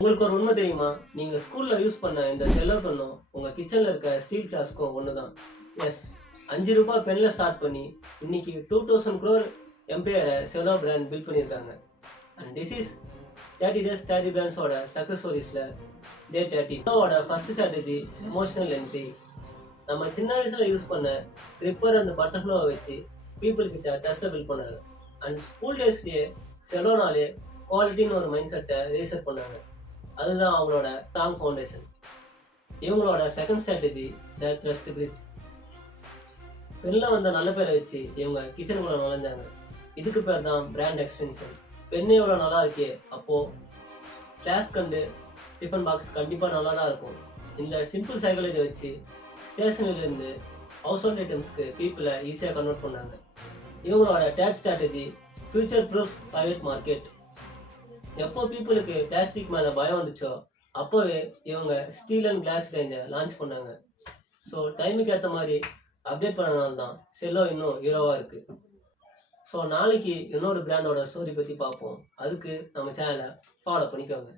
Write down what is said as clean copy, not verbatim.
உங்களுக்கு ஒரு உண்மை தெரியுமா? நீங்க ஸ்கூல்ல யூஸ் பண்ண இந்த செல்லோ பென்னும் உங்க கிச்சன்ல இருக்க ஸ்டீல் ஃபிளாஸ்க்கும் ஒண்ணுதான். எஸ், ₹5 பென்ல ஸ்டார்ட் பண்ணி இன்னைக்கு 2000 crore எம்பையரை செல்லோ பிராண்ட் பில்ட் பண்ணியிருக்காங்க. அண்ட் திஸ் இஸ் 30 days 30 பிராண்ட்ஸோட சக்சஸ் ஸ்டோரிஸ்ல டே 30. செல்லோவோட ஃபர்ஸ்ட் ஸ்ட்ராட்டஜி எமோஷனல் என்ட்ரி. நம்ம சின்ன வயசுல யூஸ் பண்ண ரிப்பர் அண்ட் பட்டர்ஃப்ளோவை வச்சு பீப்புள் கிட்ட ட்ரஸ்ட்டை பில்ட் பண்ணாங்க. அண்ட் ஸ்கூல் டேஸ்லயே செல்லோனாலே குவாலிட்டின்னு ஒரு மைண்ட் செட்டை ரீசெட் பண்ணாங்க. அதுதான் அவங்களோட ஸ்ட்ராங் ஃபவுண்டேஷன். இவங்களோட second strategy the trust bridge. பெண்ணில் வந்த நல்ல பேரை வச்சு இவங்க கிச்சனுக்குள்ள நுழைஞ்சாங்க. இதுக்கு பேர் தான் பிராண்ட் எக்ஸ்டென்ஷன். பெண்ணு எவ்வளோ நல்லா இருக்கே, அப்போ கிளாஸ் கண்டு டிஃபன் பாக்ஸ் கண்டிப்பாக நல்லா தான் இருக்கும். இந்த சிம்பிள் சைக்காலஜி வச்சு ஸ்டேஷனரியிலேருந்து ஹவுஸ் ஹோல்ட் ஐட்டம்ஸ்க்கு பீப்புளை ஈஸியாக கன்வெர்ட் பண்ணாங்க. இவங்களோட third strategy future proof private market. எப்போ பீப்புளுக்கு பிளாஸ்டிக் மேலே பயம் வந்துச்சோ அப்போவே இவங்க ஸ்டீல் அண்ட் கிளாஸ் ரேஞ்சை லான்ச் பண்ணாங்க. ஸோ டைமுக்கு ஏற்ற மாதிரி அப்டேட் பண்ணனால தான் செல்லோ இன்னும் ஹீரோவாக இருக்குது. ஸோ நாளைக்கு இன்னொரு பிராண்டோட ஸ்டோரி பற்றி பார்ப்போம். அதுக்கு நம்ம சேனலை ஃபாலோ பண்ணிக்கோங்க.